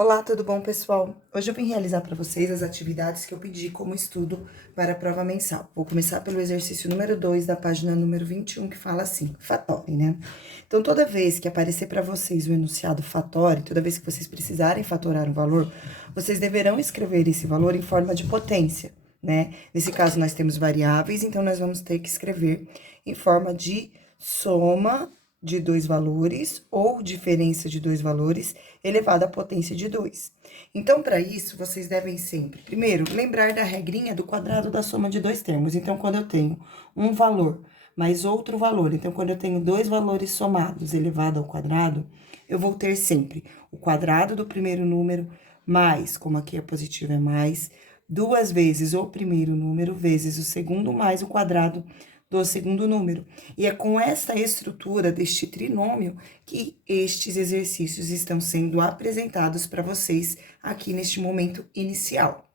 Olá, tudo bom, pessoal? Hoje eu vim realizar para vocês as atividades que eu pedi como estudo para a prova mensal. Vou começar pelo exercício número 2 da página número 21, que fala assim, fatório, né? Então, toda vez que aparecer para vocês o enunciado fatório, toda vez que vocês precisarem fatorar um valor, vocês deverão escrever esse valor em forma de potência, né? Nesse caso, nós temos variáveis, então nós vamos ter que escrever em forma de soma de dois valores ou diferença de dois valores elevado à potência de 2. Então, para isso, vocês devem sempre, primeiro, lembrar da regrinha do quadrado da soma de dois termos. Então, quando eu tenho um valor mais outro valor, então, quando eu tenho dois valores somados elevado ao quadrado, eu vou ter sempre o quadrado do primeiro número mais, como aqui é positivo é mais, duas vezes o primeiro número vezes o segundo mais o quadrado do segundo número. E é com esta estrutura deste trinômio que estes exercícios estão sendo apresentados para vocês aqui neste momento inicial,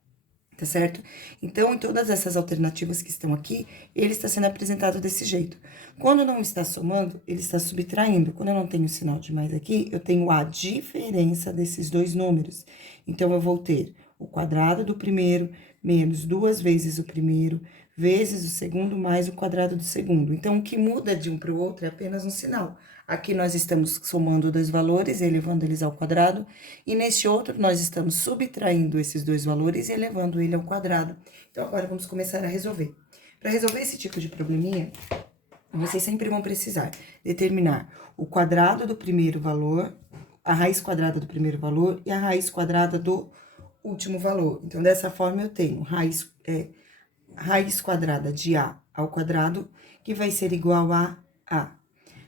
tá certo? Então, em todas essas alternativas que estão aqui, ele está sendo apresentado desse jeito. Quando não está somando, ele está subtraindo. Quando eu não tenho sinal de mais aqui, eu tenho a diferença desses dois números. Então, eu vou ter o quadrado do primeiro menos duas vezes o primeiro, vezes o segundo, mais o quadrado do segundo. Então, o que muda de um para o outro é apenas um sinal. Aqui nós estamos somando dois valores e elevando eles ao quadrado, e neste outro nós estamos subtraindo esses dois valores e elevando ele ao quadrado. Então, agora vamos começar a resolver. Para resolver esse tipo de probleminha, vocês sempre vão precisar determinar o quadrado do primeiro valor, a raiz quadrada do primeiro valor e a raiz quadrada do último valor. Então, dessa forma, eu tenho raiz quadrada de A ao quadrado, que vai ser igual a A.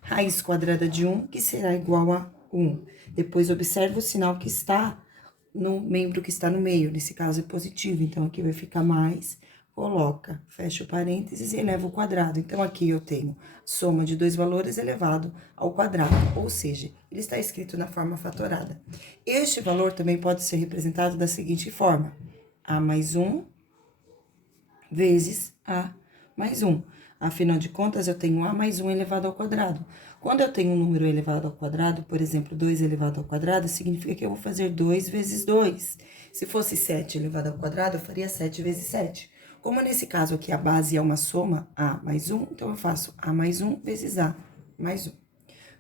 Raiz quadrada de 1, que será igual a 1. Depois, observa o sinal que está no membro que está no meio, nesse caso é positivo, então aqui vai ficar mais, coloca, fecha o parênteses e eleva o quadrado. Então, aqui eu tenho soma de dois valores elevado ao quadrado, ou seja, ele está escrito na forma fatorada. Este valor também pode ser representado da seguinte forma: A mais 1 vezes A mais 1. Afinal de contas, eu tenho A mais 1 elevado ao quadrado. Quando eu tenho um número elevado ao quadrado, por exemplo, 2 elevado ao quadrado, significa que eu vou fazer 2 vezes 2. Se fosse 7 elevado ao quadrado, eu faria 7 vezes 7. Como nesse caso aqui a base é uma soma, A mais 1, então eu faço A mais 1 vezes A mais 1.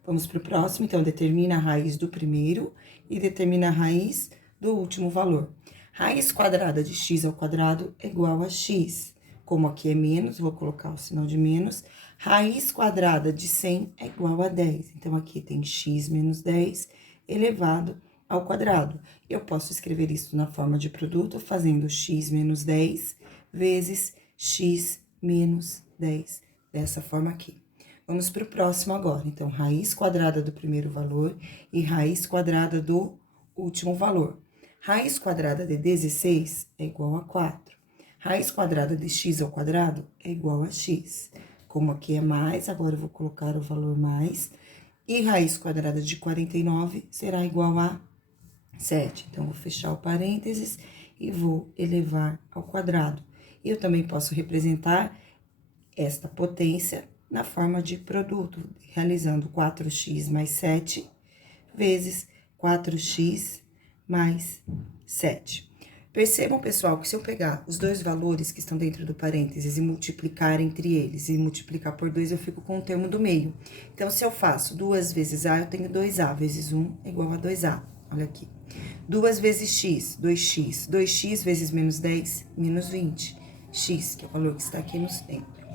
Vamos para o próximo, então, determina a raiz do primeiro e determina a raiz do último valor. Raiz quadrada de x ao quadrado é igual a x. Como aqui é menos, vou colocar o sinal de menos. Raiz quadrada de 100 é igual a 10. Então, aqui tem x menos 10 elevado ao quadrado. Eu posso escrever isso na forma de produto, fazendo x menos 10 vezes x menos 10, dessa forma aqui. Vamos para o próximo agora. Então, raiz quadrada do primeiro valor e raiz quadrada do último valor. Raiz quadrada de 16 é igual a 4. Raiz quadrada de x ao quadrado é igual a x. Como aqui é mais, agora eu vou colocar o valor mais. E raiz quadrada de 49 será igual a 7. Então, vou fechar o parênteses e vou elevar ao quadrado. Eu também posso representar esta potência na forma de produto, realizando 4x mais 7 vezes 4x mais 7. Percebam, pessoal, que se eu pegar os dois valores que estão dentro do parênteses e multiplicar entre eles, e multiplicar por 2, eu fico com o termo do meio. Então, se eu faço 2 vezes A, eu tenho 2A vezes 1 é igual a 2A. Olha aqui. 2 vezes x, 2x. 2x vezes menos 10, menos 20. X, que é o valor que está aqui no centro.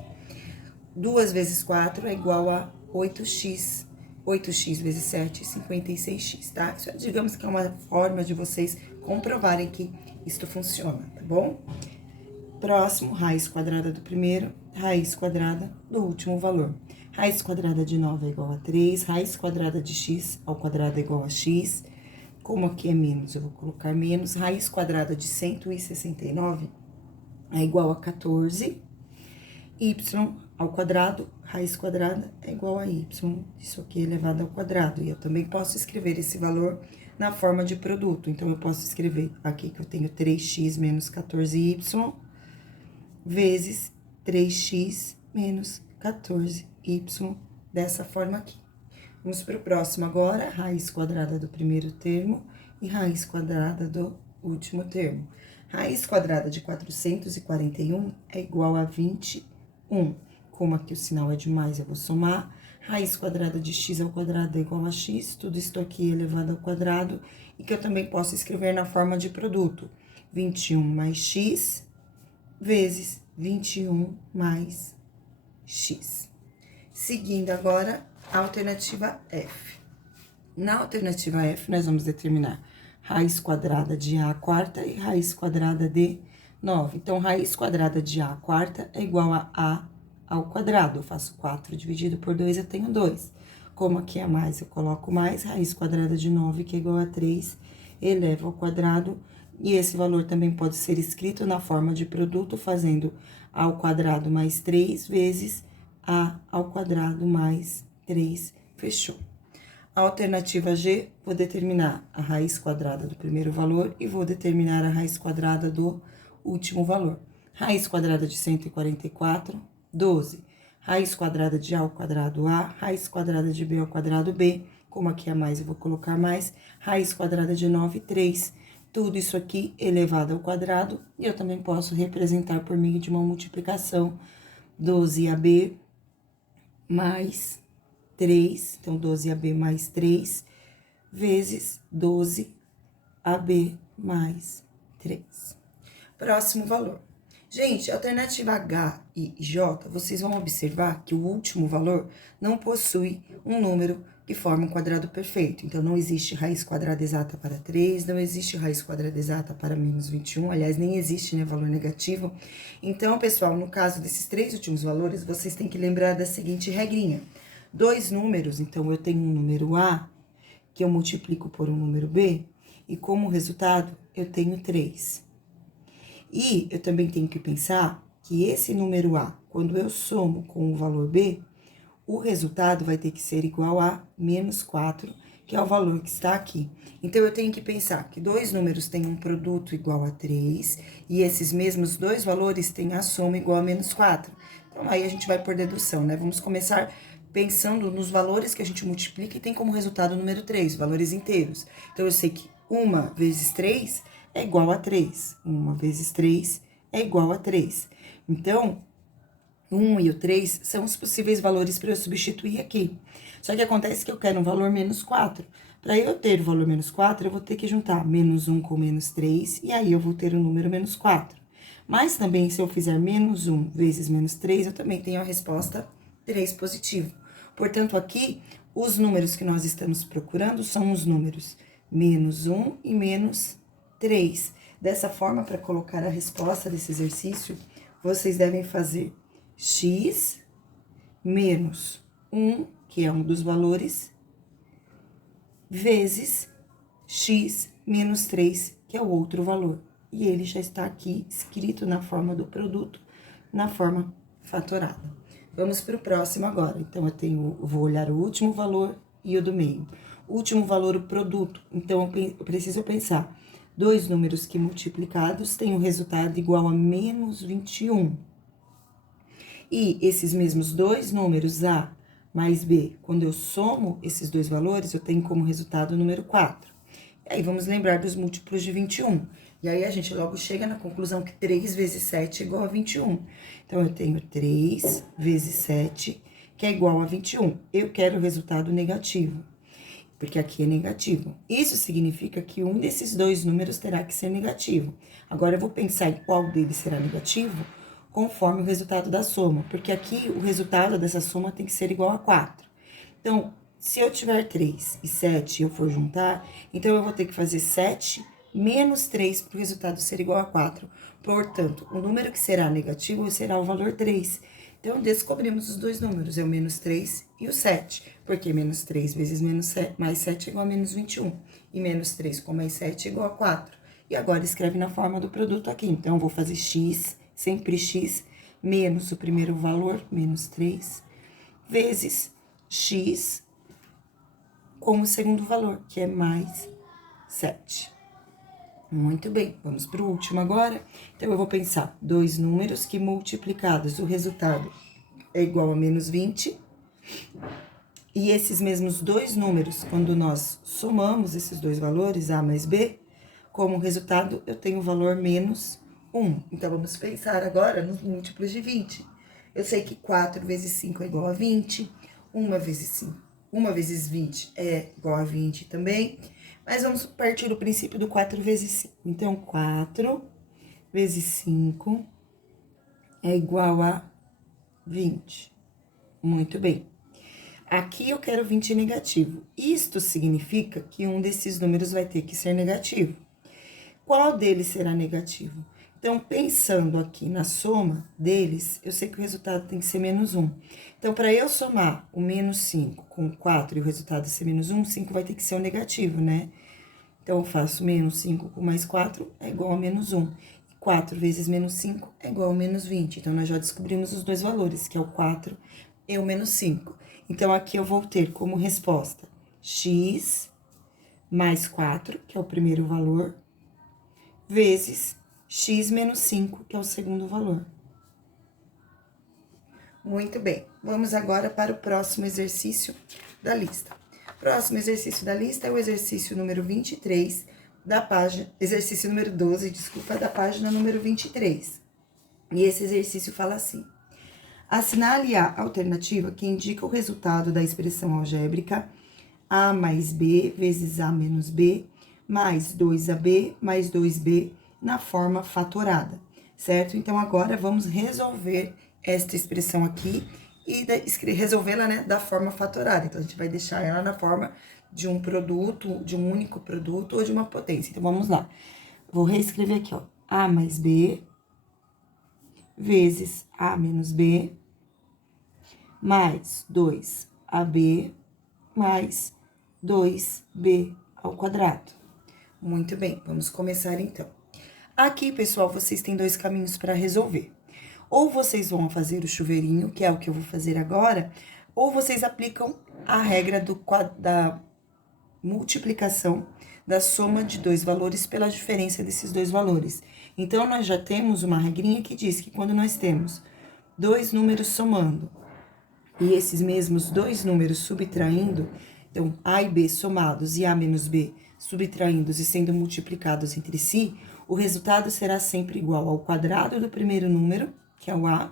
2 vezes 4 é igual a 8x. 8x vezes 7, 56x, tá? Isso, digamos que é uma forma de vocês comprovarem que isto funciona, tá bom? Próximo, raiz quadrada do primeiro, raiz quadrada do último valor. Raiz quadrada de 9 é igual a 3, raiz quadrada de x ao quadrado é igual a x. Como aqui é menos, eu vou colocar menos. Raiz quadrada de 169 é igual a 14. Y ao quadrado, raiz quadrada é igual a y, isso aqui é elevado ao quadrado. E eu também posso escrever esse valor na forma de produto. Então, eu posso escrever aqui que eu tenho 3x menos 14y vezes 3x menos 14y, dessa forma aqui. Vamos para o próximo agora, raiz quadrada do primeiro termo e raiz quadrada do último termo. Raiz quadrada de 441 é igual a 21. Como aqui o sinal é de mais, eu vou somar. Raiz quadrada de x ao quadrado é igual a x, tudo isso aqui elevado ao quadrado, e que eu também posso escrever na forma de produto. 21 mais x vezes 21 mais x. Seguindo agora a alternativa F. Na alternativa F, nós vamos determinar raiz quadrada de a quarta e raiz quadrada de 9. Então, raiz quadrada de a quarta é igual a ao quadrado. Eu faço 4 dividido por 2, eu tenho 2. Como aqui é mais, eu coloco mais. Raiz quadrada de 9, que é igual a 3, elevo ao quadrado. E esse valor também pode ser escrito na forma de produto, fazendo a ao quadrado mais 3 vezes a ao quadrado mais 3. Fechou. A alternativa G, vou determinar a raiz quadrada do primeiro valor e vou determinar a raiz quadrada do último valor. Raiz quadrada de 144, 12. Raiz quadrada de A ao quadrado A, raiz quadrada de B ao quadrado B. Como aqui é mais, eu vou colocar mais. Raiz quadrada de 9, 3. Tudo isso aqui elevado ao quadrado. E eu também posso representar por meio de uma multiplicação. 12AB mais 3, então 12AB mais 3, vezes 12AB mais 3. Próximo valor. Gente, alternativa H e J, vocês vão observar que o último valor não possui um número que forma um quadrado perfeito. Então, não existe raiz quadrada exata para 3, não existe raiz quadrada exata para menos 21, aliás, nem existe, né, valor negativo. Então, pessoal, no caso desses 3 últimos valores, vocês têm que lembrar da seguinte regrinha. 2 números, então, eu tenho um número A, que eu multiplico por um número B, e como resultado, eu tenho 3. E eu também tenho que pensar que esse número A, quando eu somo com o valor B, o resultado vai ter que ser igual a menos 4, que é o valor que está aqui. Então, eu tenho que pensar que 2 números têm um produto igual a 3, e esses mesmos 2 valores têm a soma igual a menos 4. Então, aí a gente vai por dedução, né? Vamos começar pensando nos valores que a gente multiplica e tem como resultado o número 3, valores inteiros. Então, eu sei que 1 vezes 3 é igual a 3. 1 vezes 3 é igual a 3. Então, 1 e o 3 são os possíveis valores para eu substituir aqui. Só que acontece que eu quero um valor menos 4. Para eu ter o valor menos 4, eu vou ter que juntar menos 1 com menos 3, e aí eu vou ter o número menos 4. Mas também, se eu fizer menos 1 vezes menos 3, eu também tenho a resposta 3 positivo. Portanto, aqui, os números que nós estamos procurando são os números menos 1 e menos 3. Dessa forma, para colocar a resposta desse exercício, vocês devem fazer x menos 1, que é um dos valores, vezes x menos 3, que é o outro valor. E ele já está aqui escrito na forma do produto, na forma fatorada. Vamos para o próximo agora. Então, eu vou olhar o último valor e o do meio. O último valor, o produto. Então, eu preciso pensar. 2 números que multiplicados têm um resultado igual a menos 21. E esses mesmos 2 números, A mais B, quando eu somo esses 2 valores, eu tenho como resultado o número 4. E aí, vamos lembrar dos múltiplos de 21. E aí, a gente logo chega na conclusão que 3 vezes 7 é igual a 21. Então, eu tenho 3 vezes 7, que é igual a 21. Eu quero o resultado negativo, porque aqui é negativo. Isso significa que um desses 2 números terá que ser negativo. Agora, eu vou pensar em qual deles será negativo, conforme o resultado da soma, porque aqui o resultado dessa soma tem que ser igual a 4. Então, se eu tiver 3 e 7 e eu for juntar, então eu vou ter que fazer 7 menos 3 para o resultado ser igual a 4. Portanto, o número que será negativo será o valor 3. Então, descobrimos os 2 números, é o menos 3 e o 7, porque menos 3 vezes menos 7, mais 7 é igual a menos 21, e menos 3 com mais 7 é igual a 4. E agora, escreve na forma do produto aqui. Então, eu vou fazer x, sempre x, menos o primeiro valor, menos 3, vezes x com o segundo valor, que é mais 7. Muito bem, vamos para o último agora. Então, eu vou pensar 2 números que multiplicados, o resultado é igual a menos 20. E esses mesmos dois números, quando nós somamos esses dois valores, A mais B, como resultado, eu tenho o valor menos 1. Então, vamos pensar agora nos múltiplos de 20. Eu sei que 4 vezes 5 é igual a 20, 1 vezes 20 é igual a 20 também, mas vamos partir do princípio do 4 vezes 5. Então, 4 vezes 5 é igual a 20. Muito bem. Aqui eu quero 20 negativo. Isto significa que um desses números vai ter que ser negativo. Qual deles será negativo? Então, pensando aqui na soma deles, eu sei que o resultado tem que ser menos 1. Então, para eu somar o menos 5 com o 4 e o resultado ser menos 1, 5 vai ter que ser o negativo, né? Então, eu faço menos 5 com mais 4 é igual a menos 1. E 4 vezes menos 5 é igual a menos 20. Então, nós já descobrimos os dois valores, que é o 4 e o menos 5. Então, aqui eu vou ter como resposta x mais 4, que é o primeiro valor, vezes x menos 5, que é o segundo valor. Muito bem. Vamos agora para o próximo exercício da lista. Próximo exercício da lista é o exercício número 23, da página... Exercício número 12, desculpa, da página número 23. E esse exercício fala assim: assinale a alternativa que indica o resultado da expressão algébrica A mais B vezes A menos B, mais 2AB mais 2B na forma fatorada, certo? Então, agora vamos resolver esta expressão aqui e resolvê-la, né, da forma fatorada. Então, a gente vai deixar ela na forma de um produto, de um único produto ou de uma potência. Então, vamos lá. Vou reescrever aqui, ó. A mais B vezes A menos B mais 2AB mais 2B ao quadrado. Muito bem, vamos começar então. Aqui, pessoal, vocês têm dois caminhos para resolver. Ou vocês vão fazer o chuveirinho, que é o que eu vou fazer agora, ou vocês aplicam a regra da multiplicação da soma de dois valores pela diferença desses dois valores. Então, nós já temos uma regrinha que diz que quando nós temos dois números somando, e esses mesmos dois números subtraindo, então, A e B somados e A menos B subtraindo e sendo multiplicados entre si, o resultado será sempre igual ao quadrado do primeiro número, que é o A,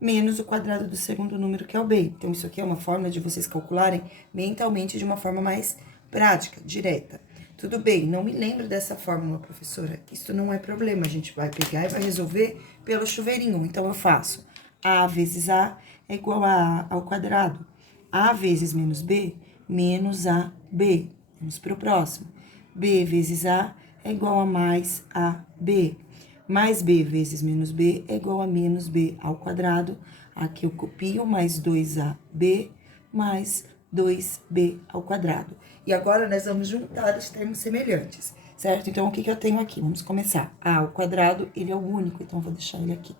menos o quadrado do segundo número, que é o B. Então, isso aqui é uma forma de vocês calcularem mentalmente de uma forma mais prática, direta. Tudo bem, não me lembro dessa fórmula, professora. Isso não é problema, a gente vai pegar e vai resolver pelo chuveirinho. Então, eu faço A vezes A é igual a ao quadrado. A vezes menos B, menos AB. Vamos para o próximo. B vezes A é igual a mais AB. Mais B vezes menos B é igual a menos B ao quadrado. Aqui eu copio mais 2AB mais 2B ao quadrado. E agora, nós vamos juntar os termos semelhantes, certo? Então, o que eu tenho aqui? Vamos começar. A ao quadrado, ele é o único, então, eu vou deixar ele aqui.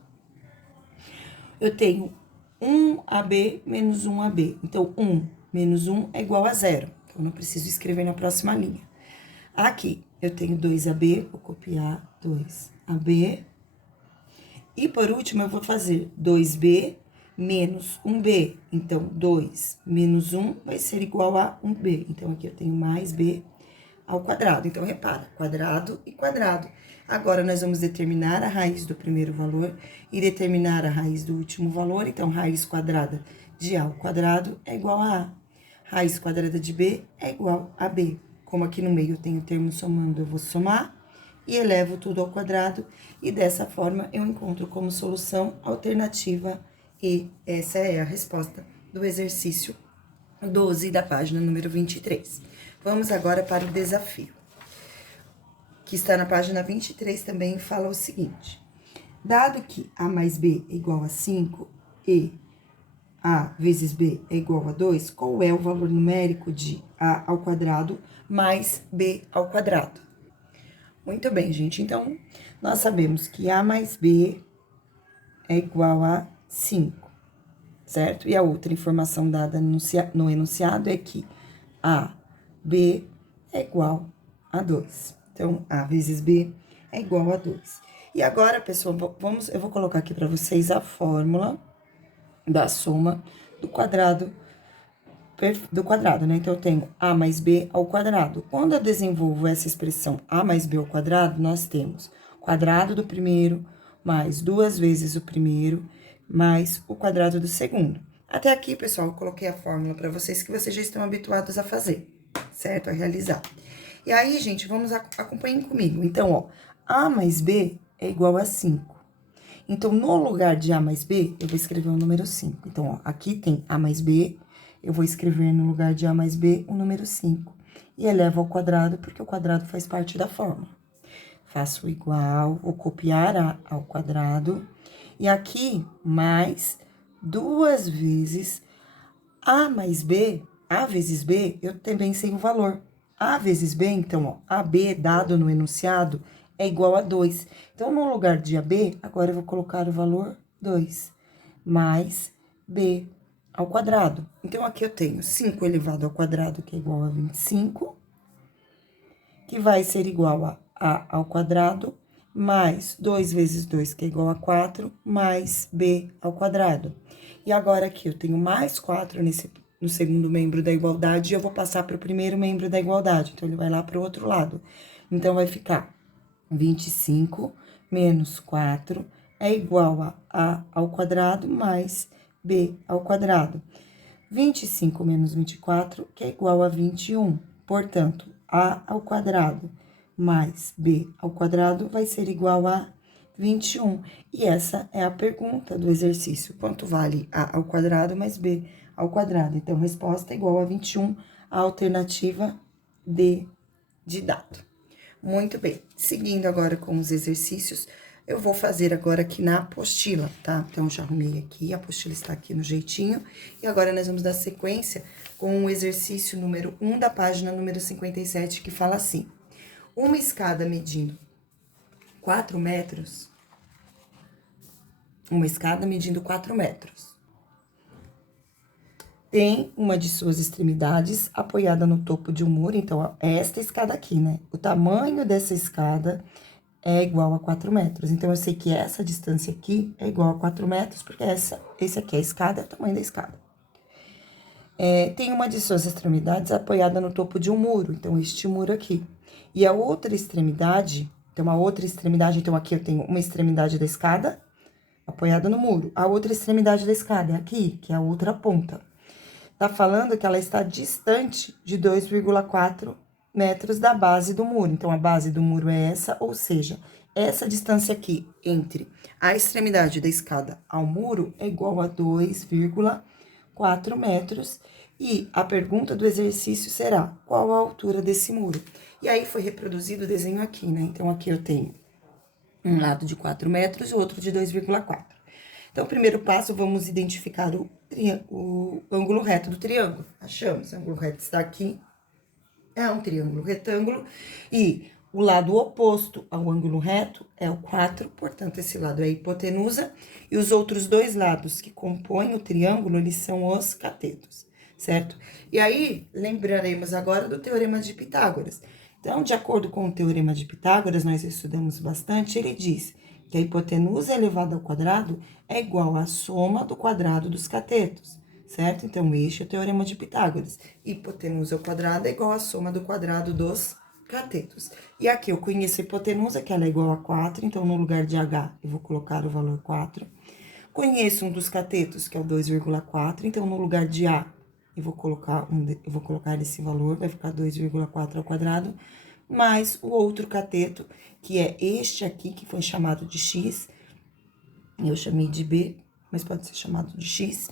Eu tenho 1AB menos 1AB. Então, 1 menos 1 é igual a 0. Então, eu não preciso escrever na próxima linha. Aqui, eu tenho 2AB, vou copiar 2AB. E, por último, eu vou fazer 2B menos 1B. Então, 2 menos 1 vai ser igual a 1B. Então, aqui eu tenho mais B ao quadrado. Então, repara, quadrado e quadrado. Agora, nós vamos determinar a raiz do primeiro valor e determinar a raiz do último valor. Então, raiz quadrada de A ao quadrado é igual a A. Raiz quadrada de B é igual a B. Como aqui no meio eu tenho termo somando, eu vou somar e elevo tudo ao quadrado. E dessa forma, eu encontro como solução alternativa E. Essa é a resposta do exercício 12 da página número 23. Vamos agora para o desafio, que está na página 23 também, fala o seguinte: dado que A mais B é igual a 5 e A vezes B é igual a 2, qual é o valor numérico de A ao quadrado mais B ao quadrado? Muito bem, gente. Então, nós sabemos que A mais B é igual a 5, certo? E a outra informação dada no enunciado é que A, B é igual a 2. Então, A vezes B é igual a 2. E agora, pessoal, eu vou colocar aqui para vocês a fórmula da soma do quadrado do quadrado, né? Então, eu tenho a mais b ao quadrado. Quando eu desenvolvo essa expressão a mais b ao quadrado, nós temos quadrado do primeiro mais 2 vezes o primeiro mais o quadrado do segundo. Até aqui, pessoal, eu coloquei a fórmula para vocês que vocês já estão habituados a fazer, certo? A realizar. E aí, gente, vamos acompanhem comigo. Então, ó, a mais b é igual a 5. Então, no lugar de a mais b, eu vou escrever o número 5. Então, ó, aqui tem a mais b, eu vou escrever no lugar de a mais b o número 5. E elevo ao quadrado, porque o quadrado faz parte da fórmula. Faço igual, vou copiar a ao quadrado. E aqui, mais 2 vezes a mais b, a vezes b, eu também sei o valor. A vezes b, então, ó, AB dado no enunciado é igual a 2. Então, no lugar de AB, agora eu vou colocar o valor 2, mais b ao quadrado. Então, aqui eu tenho 5 elevado ao quadrado, que é igual a 25, que vai ser igual a ao quadrado, mais 2 vezes 2, que é igual a 4, mais b ao quadrado. E agora aqui eu tenho mais 4 no segundo membro da igualdade, e eu vou passar para o primeiro membro da igualdade. Então, ele vai lá para o outro lado. Então, vai ficar 25 menos 4 é igual a ao quadrado mais b ao quadrado. 25 menos 24, que é igual a 21. Portanto, a ao quadrado mais b ao quadrado vai ser igual a 21. E essa é a pergunta do exercício. Quanto vale a ao quadrado mais b ao quadrado? Então, resposta é igual a 21, a alternativa D de dado. Muito bem. Seguindo agora com os exercícios, eu vou fazer agora aqui na apostila, tá? Então, já arrumei aqui, a apostila está aqui no jeitinho. E agora, nós vamos dar sequência com o exercício número 1 da página número 57, que fala assim: uma escada medindo 4 metros, tem uma de suas extremidades apoiada no topo de um muro. Então, ó, é esta escada aqui, né? O tamanho dessa escada é igual a 4 metros. Então, eu sei que essa distância aqui é igual a 4 metros, porque esse aqui é a escada, é o tamanho da escada. Tem uma de suas extremidades apoiada no topo de um muro, então, este muro aqui. E a outra extremidade, então, aqui eu tenho uma extremidade da escada apoiada no muro. A outra extremidade da escada é aqui, que é a outra ponta. Tá falando que ela está distante de 2,4 metros da base do muro. Então, a base do muro é essa, ou seja, essa distância aqui entre a extremidade da escada ao muro é igual a 2,4 metros. E a pergunta do exercício será: qual a altura desse muro? E aí, foi reproduzido o desenho aqui, né? Então, aqui eu tenho um lado de 4 metros e o outro de 2,4. Então, o primeiro passo, vamos identificar o ângulo reto do triângulo. Achamos, o ângulo reto está aqui, é um triângulo retângulo, e o lado oposto ao ângulo reto é o 4, portanto, esse lado é a hipotenusa, e os outros dois lados que compõem o triângulo, eles são os catetos, certo? E aí, lembraremos agora do Teorema de Pitágoras. Então, de acordo com o Teorema de Pitágoras, nós estudamos bastante, ele diz que a hipotenusa elevada ao quadrado é igual à soma do quadrado dos catetos, certo? Então, este é o Teorema de Pitágoras. Hipotenusa ao quadrado é igual à soma do quadrado dos catetos. E aqui eu conheço a hipotenusa, que ela é igual a 4, então, no lugar de H, eu vou colocar o valor 4. Conheço um dos catetos, que é o 2,4, então, no lugar de A, eu vou colocar esse valor, vai ficar 2,4 ao quadrado, mais o outro cateto, que é este aqui, que foi chamado de x, eu chamei de b, mas pode ser chamado de x,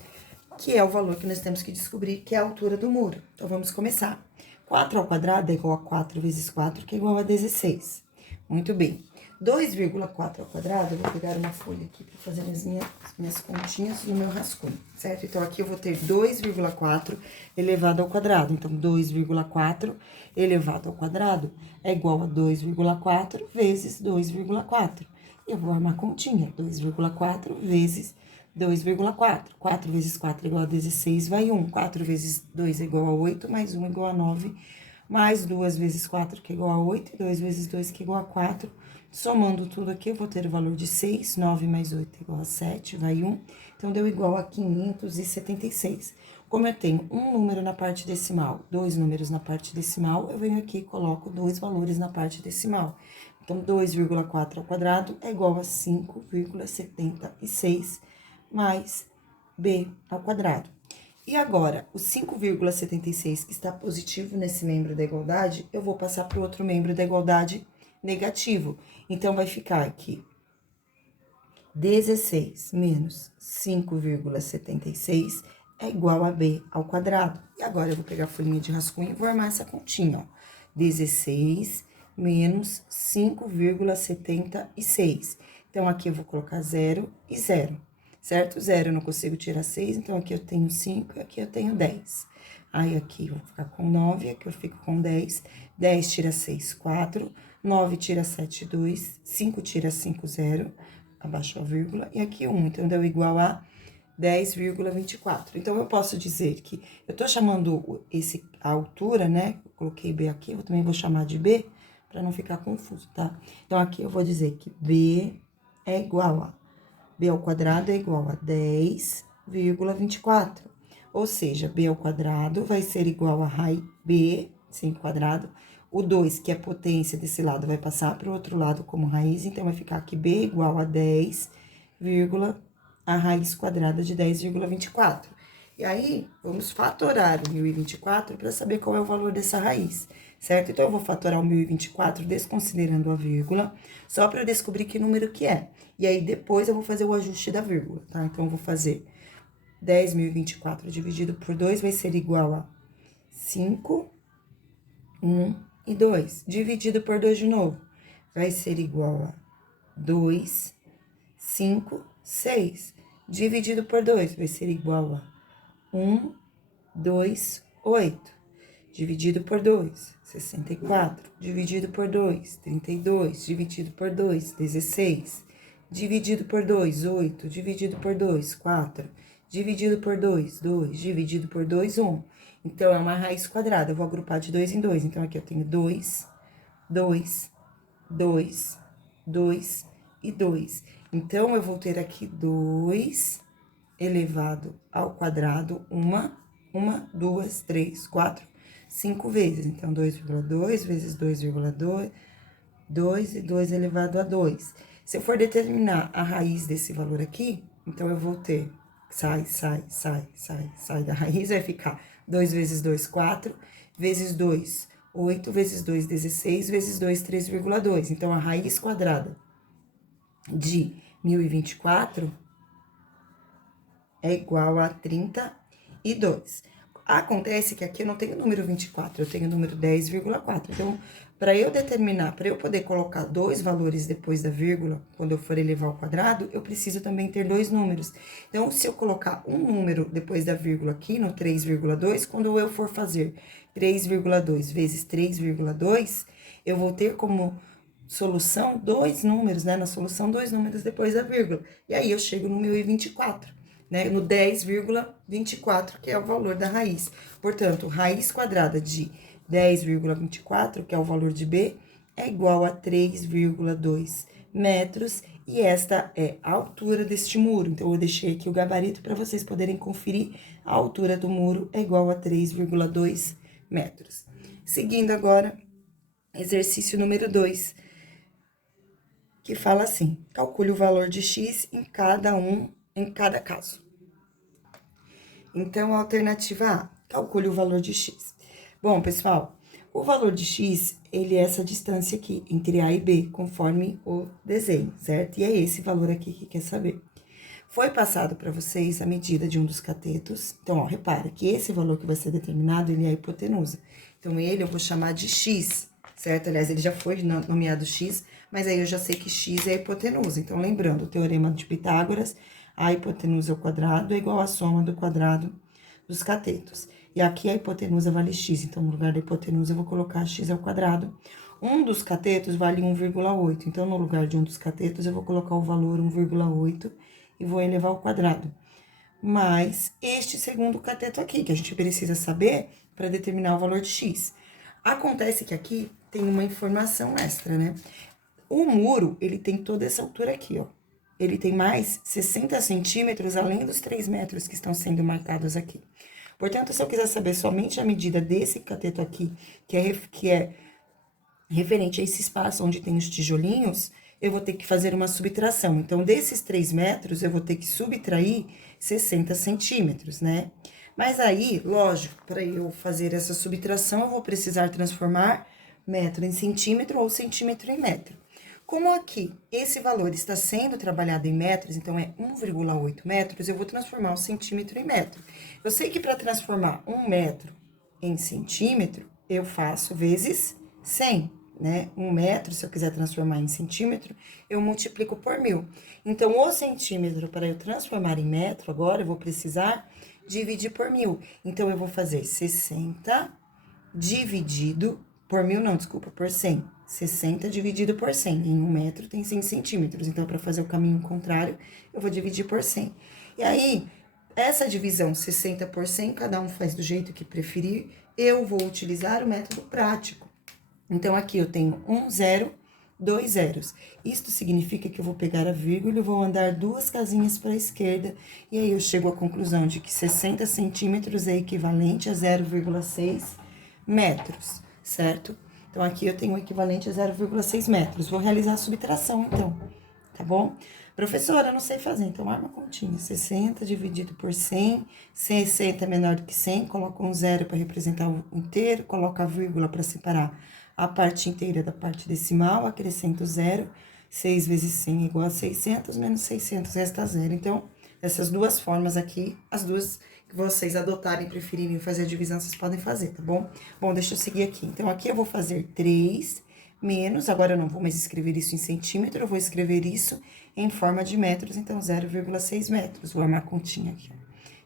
que é o valor que nós temos que descobrir, que é a altura do muro. Então, vamos começar. 4 ao quadrado é igual a 4 vezes 4, que é igual a 16. Muito bem. 2,4 ao quadrado, eu vou pegar uma folha aqui para fazer as minhas continhas no meu rascunho, certo? Então, aqui eu vou ter 2,4 elevado ao quadrado. Então, 2,4 elevado ao quadrado é igual a 2,4 vezes 2,4. Eu vou armar continha, 2,4 vezes 2,4. 4 vezes 4 é igual a 16, vai 1. 4 vezes 2 é igual a 8, mais 1 é igual a 9, mais 2 vezes 4, que é igual a 8, e 2 vezes 2, que é igual a 4. Somando tudo aqui, eu vou ter o valor de 6, 9 mais 8 é igual a 7, vai 1. Então, deu igual a 576. Como eu tenho um número na parte decimal, dois números na parte decimal, eu venho aqui e coloco dois valores na parte decimal. Então, 2,4 ao quadrado é igual a 5,76 mais b ao quadrado. E agora, o 5,76 que está positivo nesse membro da igualdade, eu vou passar para o outro membro da igualdade negativo. Então, vai ficar aqui 16 menos 5,76 é igual a b ao quadrado. E agora, eu vou pegar a folhinha de rascunho e vou armar essa continha, ó. 16 menos 5,76. Então, aqui eu vou colocar 0 e 0, certo? 0 eu não consigo tirar 6, então aqui eu tenho 5 e aqui eu tenho 10. Aí, aqui eu vou ficar com 9, aqui eu fico com 10. 10 tira 6, 4. 9 tira 7, 2. 5 tira 5, 0. Abaixo a vírgula. E aqui 1, então deu igual a 10,24. Então, eu posso dizer que eu tô chamando a altura, né? Eu coloquei B aqui, eu também vou chamar de B, para não ficar confuso, tá? Então, aqui eu vou dizer que B é igual a... B ao quadrado é igual a 10,24. Ou seja, B ao quadrado vai ser igual a raiz B, 5 quadrado. O 2, que é potência desse lado, vai passar para o outro lado como raiz. Então, vai ficar aqui B igual a 10, a raiz quadrada de 10,24. E aí, vamos fatorar o 1024 para saber qual é o valor dessa raiz, certo? Então, eu vou fatorar o 1024 desconsiderando a vírgula, só para eu descobrir que número que é. E aí, depois, eu vou fazer o ajuste da vírgula, tá? Então, eu vou fazer 10.024 dividido por 2 vai ser igual a 5, 1 e 2. Dividido por 2 de novo, vai ser igual a 2, 5, 6. Dividido por 2 vai ser igual a 1, 2, 8. Dividido por 2, 64. Dividido por 2, 32. Dividido por 2, 16. Dividido por 2, 8. Dividido por 2, 4. Dividido por 2, 2. Dividido por 2, 1. Então, é uma raiz quadrada. Eu vou agrupar de 2 em 2. Então, aqui eu tenho 2, 2, 2, 2 e 2. Então, eu vou ter aqui 2 elevado ao quadrado, uma, 2, 3, 4, 5 vezes. Então, 2,2 vezes 2,2, 2 e 2 elevado a 2. Se eu for determinar a raiz desse valor aqui, então, eu vou ter, sai da raiz, vai ficar 2 vezes 2, 4, vezes 2, 8, vezes 2, 16, vezes 2, 3,2. Então, a raiz quadrada de 1024 é igual a 32. Acontece que aqui eu não tenho o número 24, eu tenho o número 10,4. Então, para eu determinar, para eu poder colocar dois valores depois da vírgula, quando eu for elevar ao quadrado, eu preciso também ter dois números. Então, se eu colocar um número depois da vírgula aqui, no 3,2, quando eu for fazer 3,2 vezes 3,2, eu vou ter como solução dois números, né? Na solução, dois números depois da vírgula. E aí, eu chego no 1024. Né, no 10,24, que é o valor da raiz. Portanto, raiz quadrada de 10,24, que é o valor de B, é igual a 3,2 metros, e esta é a altura deste muro. Então, eu deixei aqui o gabarito para vocês poderem conferir. A altura do muro é igual a 3,2 metros. Seguindo agora, exercício número 2, que fala assim: calcule o valor de x em cada caso. Então, a alternativa A, calcule o valor de x. Bom, pessoal, o valor de x, ele é essa distância aqui, entre A e B, conforme o desenho, certo? E é esse valor aqui que quer saber. Foi passado para vocês a medida de um dos catetos. Então, ó, repara que esse valor que vai ser determinado, ele é a hipotenusa. Então, ele eu vou chamar de x, certo? Aliás, ele já foi nomeado x, mas aí eu já sei que x é a hipotenusa. Então, lembrando, o teorema de Pitágoras, a hipotenusa ao quadrado é igual à soma do quadrado dos catetos. E aqui a hipotenusa vale x, então no lugar da hipotenusa eu vou colocar x ao quadrado. Um dos catetos vale 1,8, então no lugar de um dos catetos eu vou colocar o valor 1,8 e vou elevar ao quadrado. Mais este segundo cateto aqui, que a gente precisa saber para determinar o valor de x. Acontece que aqui tem uma informação extra, né? O muro, ele tem toda essa altura aqui, ó. Ele tem mais 60 centímetros, além dos 3 metros que estão sendo marcados aqui. Portanto, se eu quiser saber somente a medida desse cateto aqui, que é referente a esse espaço onde tem os tijolinhos, eu vou ter que fazer uma subtração. Então, desses 3 metros, eu vou ter que subtrair 60 centímetros, né? Mas aí, lógico, para eu fazer essa subtração, eu vou precisar transformar metro em centímetro ou centímetro em metro. Como aqui esse valor está sendo trabalhado em metros, então é 1,8 metros, eu vou transformar o centímetro em metro. Eu sei que para transformar 1 metro em centímetro, eu faço vezes 100, né? 1 metro, se eu quiser transformar em centímetro, eu multiplico por 1000. Então, o centímetro, para eu transformar em metro, agora eu vou precisar dividir por 1000. Então, eu vou fazer 60 dividido por 1000, não, desculpa, por 100. 60 dividido por 100. Em 1 metro tem 100 centímetros. Então, para fazer o caminho contrário, eu vou dividir por 100. E aí, essa divisão 60 por 100, cada um faz do jeito que preferir, eu vou utilizar o método prático. Então, aqui eu tenho 1 zero, 2 zeros. Isto significa que eu vou pegar a vírgula e vou andar 2 casinhas para a esquerda, e aí eu chego à conclusão de que 60 centímetros é equivalente a 0,6 metros, certo? Então, aqui eu tenho o equivalente a 0,6 metros. Vou realizar a subtração, então, tá bom? Professora, eu não sei fazer, então arma a continha. 60 dividido por 100, 60 é menor do que 100, coloca um zero para representar o inteiro, coloca a vírgula para separar a parte inteira da parte decimal, acrescento zero, 6 vezes 100 é igual a 600, menos 600 resta zero. Então, essas duas formas aqui, as duas que vocês adotarem, preferirem fazer a divisão, vocês podem fazer, tá bom? Bom, deixa eu seguir aqui. Então, aqui eu vou fazer 3 menos, agora eu não vou mais escrever isso em centímetro, eu vou escrever isso em forma de metros, então 0,6 metros. Vou armar a continha aqui, ó.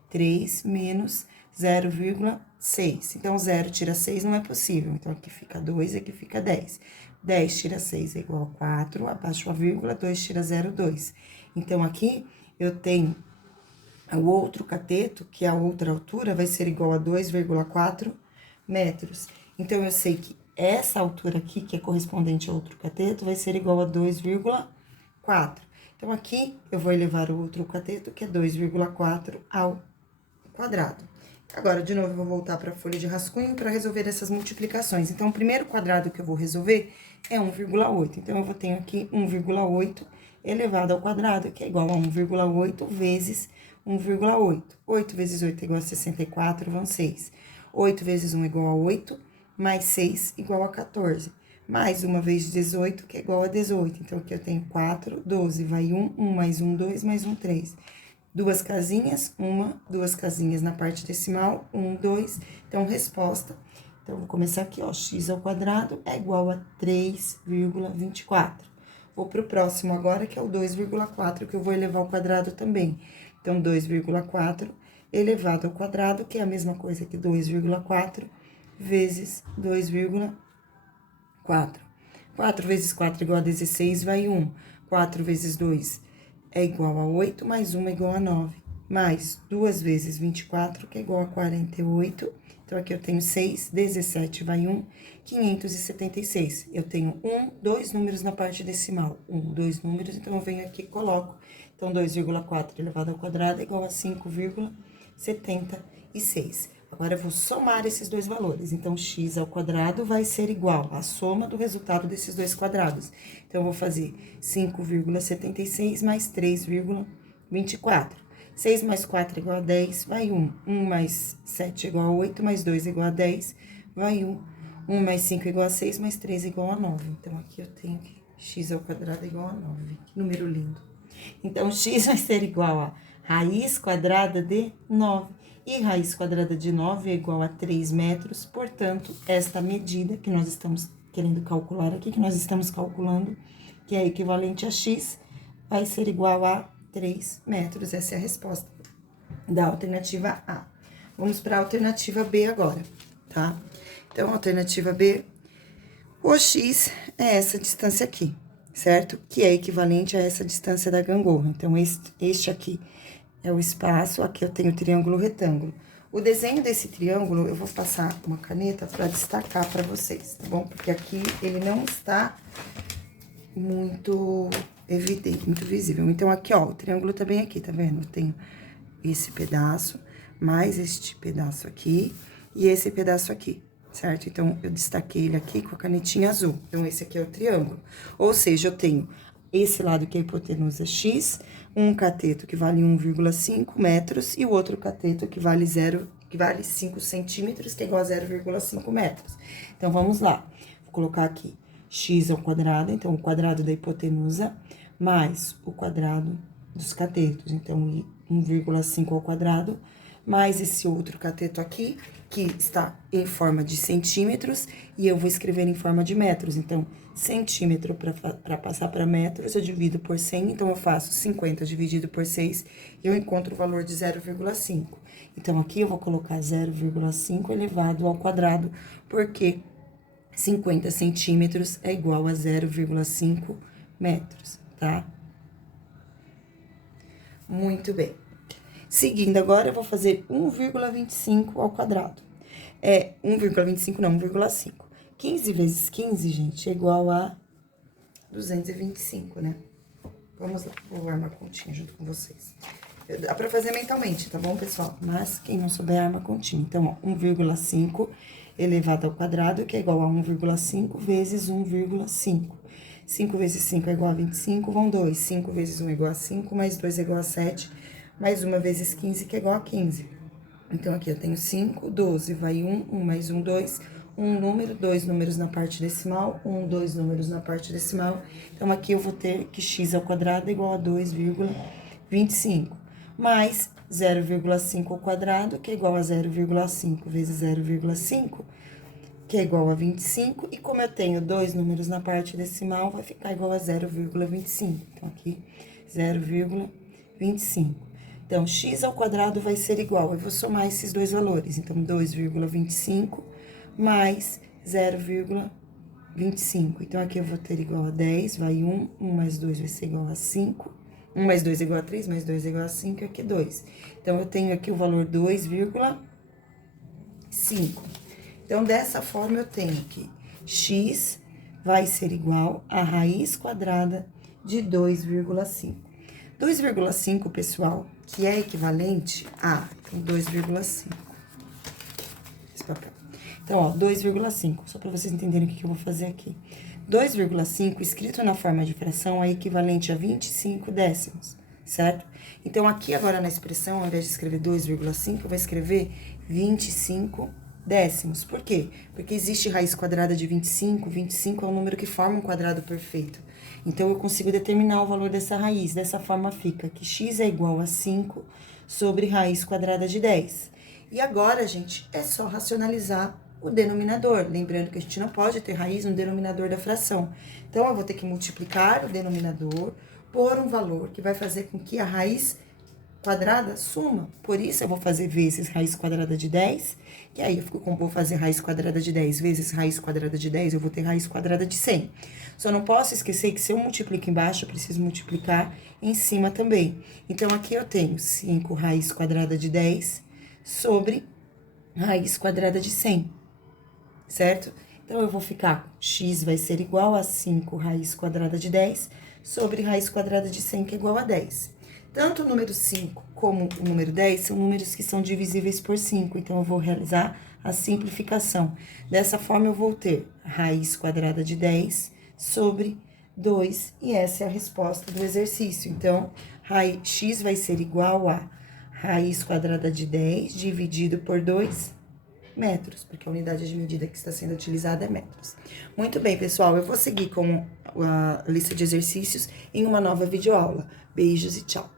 3 menos 0,6. Então, 0 tira 6 não é possível. Então, aqui fica 2 e aqui fica 10. 10 tira 6 é igual a 4, abaixo a vírgula, 2 tira 0, 2. Então, aqui eu tenho o outro cateto, que é a outra altura, vai ser igual a 2,4 metros. Então, eu sei que essa altura aqui, que é correspondente ao outro cateto, vai ser igual a 2,4. Então, aqui eu vou elevar o outro cateto, que é 2,4 ao quadrado. Agora, de novo, eu vou voltar para a folha de rascunho para resolver essas multiplicações. Então, o primeiro quadrado que eu vou resolver é 1,8. Então, eu vou ter aqui 1,8 elevado ao quadrado, que é igual a 1,8 vezes 1,8. 8 vezes 8 é igual a 64, vão 6. 8 vezes 1 é igual a 8, mais 6 igual a 14. Mais 1 vezes 18, que é igual a 18. Então, aqui eu tenho 4, 12, vai 1, 1 mais 1, 2, mais 1, 3. 2 casinhas, 1, 2 casinhas na parte decimal, 1, 2. Então, resposta. Então, eu vou começar aqui, ó, x ao quadrado é igual a 3,24. Vou pro próximo agora, que é o 2,4, que eu vou elevar ao quadrado também. Então, 2,4 elevado ao quadrado, que é a mesma coisa que 2,4 vezes 2,4. 4 vezes 4 é igual a 16, vai 1. 4 vezes 2 é igual a 8, mais 1 é igual a 9. Mais 2 vezes 24, que é igual a 48. Então, aqui eu tenho 6, 17 vai 1, 576. Eu tenho 1, 2 números na parte decimal. 1, 2 números, então eu venho aqui e coloco. Então, 2,4 elevado ao quadrado é igual a 5,76. Agora, eu vou somar esses dois valores. Então, x ao quadrado vai ser igual à soma do resultado desses dois quadrados. Então, eu vou fazer 5,76 mais 3,24. 6 mais 4 é igual a 10, vai 1. 1 mais 7 é igual a 8, mais 2 é igual a 10, vai 1. 1 mais 5 é igual a 6, mais 3 é igual a 9. Então, aqui eu tenho que x ao quadrado é igual a 9. Que número lindo. Então, x vai ser igual a raiz quadrada de 9. E raiz quadrada de 9 é igual a 3 metros, portanto, esta medida que nós estamos querendo calcular aqui, que nós estamos calculando, que é equivalente a x, vai ser igual a 3 metros. Essa é a resposta da alternativa A. Vamos para a alternativa B agora, tá? Então, a alternativa B, o x é essa distância aqui, certo? Que é equivalente a essa distância da gangorra. Então, este aqui é o espaço, aqui eu tenho o triângulo retângulo. O desenho desse triângulo, eu vou passar uma caneta para destacar para vocês, tá bom? Porque aqui ele não está muito evidente, muito visível. Então, aqui, ó, o triângulo tá bem aqui, tá vendo? Eu tenho esse pedaço, mais este pedaço aqui e esse pedaço aqui, certo? Então, eu destaquei ele aqui com a canetinha azul. Então, esse aqui é o triângulo. Ou seja, eu tenho esse lado que é a hipotenusa X, um cateto que vale 1,5 metros e o outro cateto que vale 5 centímetros, que é igual a 0,5 metros. Então, vamos lá. Vou colocar aqui x ao quadrado, então, o quadrado da hipotenusa, mais o quadrado dos catetos. Então, 1,5 ao quadrado, mais esse outro cateto aqui, que está em forma de centímetros, e eu vou escrever em forma de metros. Então, centímetro para passar para metros, eu divido por 100, então eu faço 50 dividido por 6, e eu encontro o valor de 0,5. Então, aqui eu vou colocar 0,5 elevado ao quadrado, porque 50 centímetros é igual a 0,5 metros, tá? Muito bem. Seguindo agora, eu vou fazer 1,25 ao quadrado. 1,25 não, 1,5. 15 vezes 15, gente, é igual a 225, né? Vamos lá, vou armar a continha junto com vocês. Dá pra fazer mentalmente, tá bom, pessoal? Mas quem não souber, arma a continha. Então, ó, 1,5 elevado ao quadrado, que é igual a 1,5 vezes 1,5. 5 vezes 5 é igual a 25, vão 2. 5 vezes 1 é igual a 5, mais 2 é igual a 7, mais 1 vezes 15, que é igual a 15. Então, aqui eu tenho 5, 12, vai 1 mais 1, 2, um número, 2 números na parte decimal, 2 números na parte decimal. Então, aqui eu vou ter que x ao quadrado é igual a 2,25, mais 0,5 ao quadrado, que é igual a 0,5 vezes 0,5, que é igual a 25, e como eu tenho 2 números na parte decimal, vai ficar igual a 0,25. Então, aqui, 0,25. Então, x ao quadrado vai ser igual, eu vou somar esses dois valores. Então, 2,25 mais 0,25. Então, aqui eu vou ter igual a 10, vai 1, 1 mais 2 vai ser igual a 5. 1 mais 2 é igual a 3, mais 2 é igual a 5, e aqui 2. Então, eu tenho aqui o valor 2,5. Então, dessa forma, eu tenho que x vai ser igual a raiz quadrada de 2,5. 2,5, pessoal, que é equivalente a 2,5. Esse papel. Então, ó, 2,5, só para vocês entenderem o que eu vou fazer aqui. 2,5, escrito na forma de fração, é equivalente a 25 décimos, certo? Então, aqui agora na expressão, ao invés de escrever 2,5, eu vou escrever 25 décimos. Por quê? Porque existe raiz quadrada de 25, 25 é um número que forma um quadrado perfeito. Então, eu consigo determinar o valor dessa raiz. Dessa forma, fica que x é igual a 5 sobre raiz quadrada de 10. E agora, gente, é só racionalizar o denominador. Lembrando que a gente não pode ter raiz no denominador da fração. Então, eu vou ter que multiplicar o denominador por um valor que vai fazer com que a raiz quadrada suma. Por isso, eu vou fazer vezes raiz quadrada de 10, que aí como vou fazer raiz quadrada de 10 vezes raiz quadrada de 10, eu vou ter raiz quadrada de 100. Só não posso esquecer que se eu multiplico embaixo, eu preciso multiplicar em cima também. Então, aqui eu tenho 5 raiz quadrada de 10 sobre raiz quadrada de 100, certo? Então, eu vou ficar, x vai ser igual a 5 raiz quadrada de 10 sobre raiz quadrada de 100, que é igual a 10. Tanto o número 5 como o número 10 são números que são divisíveis por 5, então eu vou realizar a simplificação. Dessa forma, eu vou ter raiz quadrada de 10 sobre 2, e essa é a resposta do exercício. Então, x vai ser igual a raiz quadrada de 10 dividido por 2 metros, porque a unidade de medida que está sendo utilizada é metros. Muito bem, pessoal, eu vou seguir com a lista de exercícios em uma nova videoaula. Beijos e tchau!